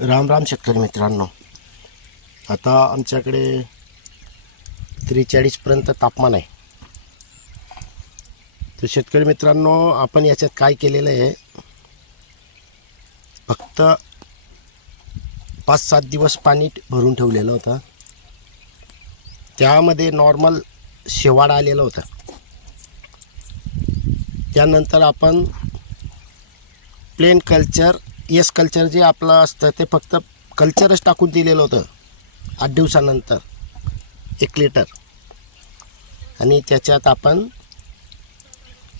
राम राम शेतकरी मित्रांनो. आता आमच्याकडे त्रेचाळीसपर्यंत तापमान आहे. तर शेतकरी मित्रांनो आपण याच्यात काय केलेलं आहे? फक्त पाच सात दिवस पाणी भरून ठेवलेलं होतं. त्यामध्ये नॉर्मल शेवाळ आलेलं होतं. त्यानंतर आपण प्लेन कल्चर येस कल्चर जे आपलं असतं ते फक्त कल्चरच टाकून दिलेलं होतं. आठ दिवसानंतर. एक लिटर आणि त्याच्यात आपण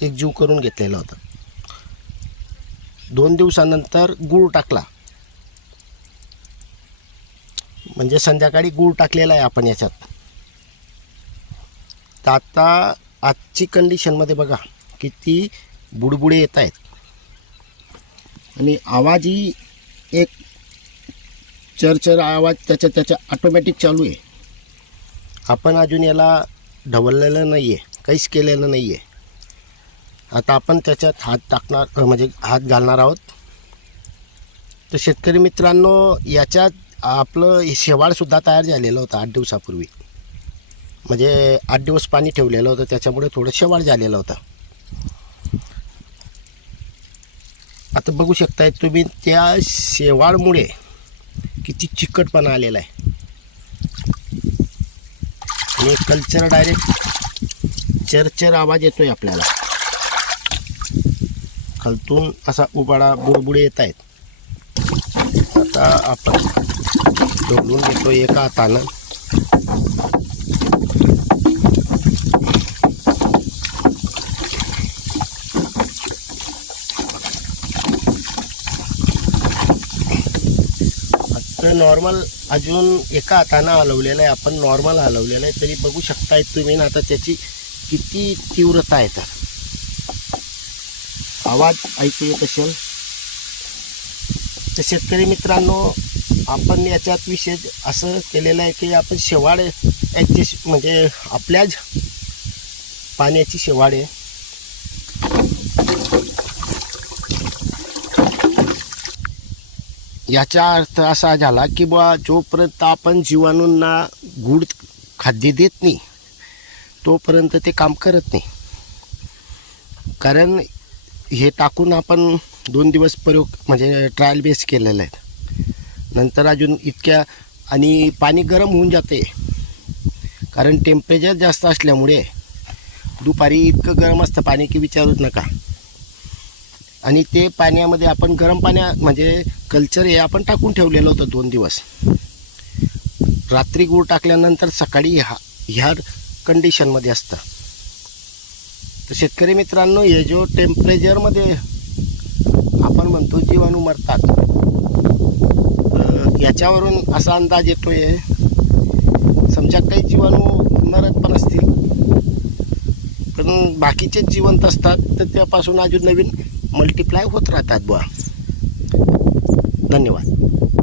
एक जीव करून घेतलेलं होतं. दोन दिवसानंतर गूळ टाकला. म्हणजे संध्याकाळी गूळ टाकलेला आहे आपण याच्यात. तर आता आजची कंडिशनमध्ये बघा किती बुडबुडे येत आहेत. आणि आवाजही एक चरचर आवाज त्याच्या त्याच्या ऑटोमॅटिक चालू आहे. आपण अजून याला ढवललेलं नाही आहे काहीच केलेलं नाही आहे आता आपण त्याच्यात हात टाकणार म्हणजे हात घालणार आहोत. तर शेतकरी मित्रांनो याच्यात आपलं हे शेवाळसुद्धा तयार झालेलं होतं आठ दिवसापूर्वी. म्हणजे आठ दिवस पाणी ठेवलेलं होतं त्याच्यामुळे थोडं शेवाळ झालेलं होतं. आता बघू शकताय तुम्ही त्या शेवाळमुळे किती चिकटपणा आलेला आहे. आणि कल्चर डायरेक्ट चरचर आवाज येतोय आपल्याला. खालतून असा उबाडा बुडबुडे येत आहेत. आता आपण ढोलून घेतो एका हातानं. तर नॉर्मल अजून एका हातानं हलवलेलं आहे. आपण नॉर्मल हलवलेलं आहे. तरी बघू शकताय तुम्ही ना आता त्याची किती तीव्रता आहे तर. आवाज ऐकू येत असेल? तर शेतकरी मित्रांनो आपण याच्यात विशेष असं केलेलं आहे की आपण शेवाळ ॲडजस्ट म्हणजे आपल्याच पाण्याची शेवाळ आहे याचा अर्थ असा झाला की बुवा जोपर्यंत आपण जीवाणूंना गुड खाद्य देत नाही तोपर्यंत ते काम करत नाही. कारण हे टाकून आपण दोन दिवस प्रयोग म्हणजे ट्रायल बेस केलेलं आहे. नंतर अजून इतक्या आणि पाणी गरम होऊन जाते. कारण टेम्परेचर जास्त असल्यामुळे दुपारी इतकं गरम असतं पाणी की विचारूच नका. आणि ते पाण्यामध्ये आपण गरम पाण्या म्हणजे कल्चर हे आपण टाकून ठेवलेलं होतं दोन दिवस. रात्री गूळ टाकल्यानंतर सकाळी ह्या ह्या कंडिशनमध्ये असतं. तर शेतकरी मित्रांनो हे जो टेम्परेचरमध्ये आपण म्हणतो जीवाणू मरतात याच्यावरून असा अंदाज येतोय. समजा काही जीवाणू मरत पण असतील पण बाकीचे जिवंत असतात तर त्यापासून अजून नवीन मल्टिप्लाय होत राहतात बुवा. धन्यवाद.